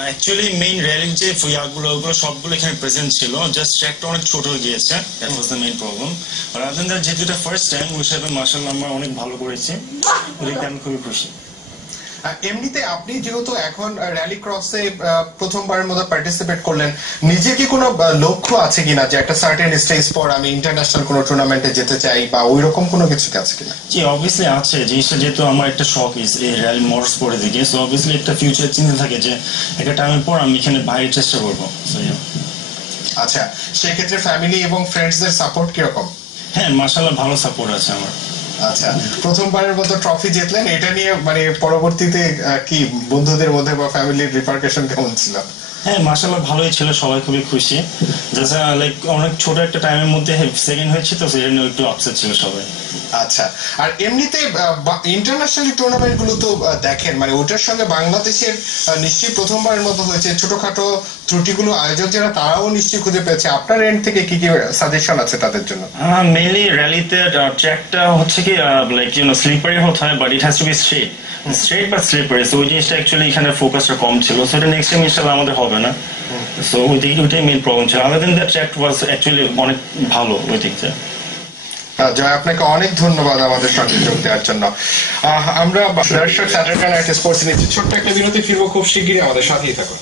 Actually main র্যালির যে ফুয়াগুলো ওগুলো সবগুলো এখানে প্রেজেন্ট ছিল, জাস্ট ট্র্যাকটা অনেক ছোট হয়ে গিয়েছে, that was the main problem. আর আদার দ্যাট যেহেতু এটা ফার্স্ট টাইম ওই হিসাবে মাশাআল্লাহ আমরা অনেক ভালো করেছি, ওদিকে আমি খুবই খুশি। এমনিতে আপনি যেহেতু এখন র্যালি ক্রসে প্রথমবারের মতো পার্টিসিপেট করলেন, নিজের কি কোনো লক্ষ্য আছে কিনা যে একটা সার্টেন স্টেজ পর আমি ইন্টারন্যাশনাল কোনো টুর্নামেন্টে যেতে চাই বা ওই রকম কোনো কিছু আছে কিনা? জি অবভিয়াসলি আছে, জিনিসটা যেহেতু আমার একটা শখ এই র্যালি মোটর স্পোর্টের দিকে, সো অবভিয়াসলি একটা ফিউচার চিন্তা থাকে যে একটা টাইমের পর আমি এখানে বাইরে চেষ্টা করবো। আচ্ছা, সেক্ষেত্রে ফ্যামিলি এবং ফ্রেন্ডসদের সাপোর্ট কিরকম? হ্যাঁ মাশাআল্লাহ ভালো সাপোর্ট আছে আমার। আচ্ছা, প্রথমবারের মতো ট্রফি জিতলেন, এটা নিয়ে মানে পরবর্তীতে কি বন্ধুদের মধ্যে বা ফ্যামিলির রিপারকেশন কেমন ছিল? হ্যাঁ মাশাআল্লাহ ভালোই ছিল, সবাই খুবই খুশি। জাস্ট লাইক অনেক ছোট একটা টাইমের মধ্যে সেকেন্ড হয়েছে, তো সেটা নিয়ে একটু আপসেট ছিল সবাই। আচ্ছা, আর এমনিতে ইন্টারন্যাশনাল টুর্নামেন্ট গুলো তো দেখেন, মানে ওটার সঙ্গে বাংলাদেশের নিশ্চয়ই প্রথমবারের মতো হয়েছে, ছোটখাটো ত্রুটিগুলো আয়োজক যারা তারাও নিশ্চয়ই খুঁজে পেয়েছে। আপনার এন্ড থেকে কি কি সাজেশন আছে তাদের জন্য? মেইনলি র্যালিতে ট্র্যাকটা হচ্ছে কি লাইক স্লিপারি হতে হয়, but it has to be straight বা স্লিপারি, সো ওই জিনিসটা অ্যাকচুয়ালি এখানে ফোকাসটা কম ছিল, সো এটা নেক্সট টাইম ইনশাআল্লাহ আমাদের হবে না। সো ওইটাই মেইন প্রবলেম ছিল। Other than that track was actually অনেক ভালো ওই দিক থেকে। জয়, আপনাকে অনেক ধন্যবাদ আমাদের সঙ্গে যোগ দেওয়ার জন্য। আমরা দর্শক স্যাটারডে নাইট স্পোর্টস নিচ্ছি ছোট্ট একটা বিরতি, ফিরবো খুব শিগগিরই, আমাদের সাথেই থাকুন।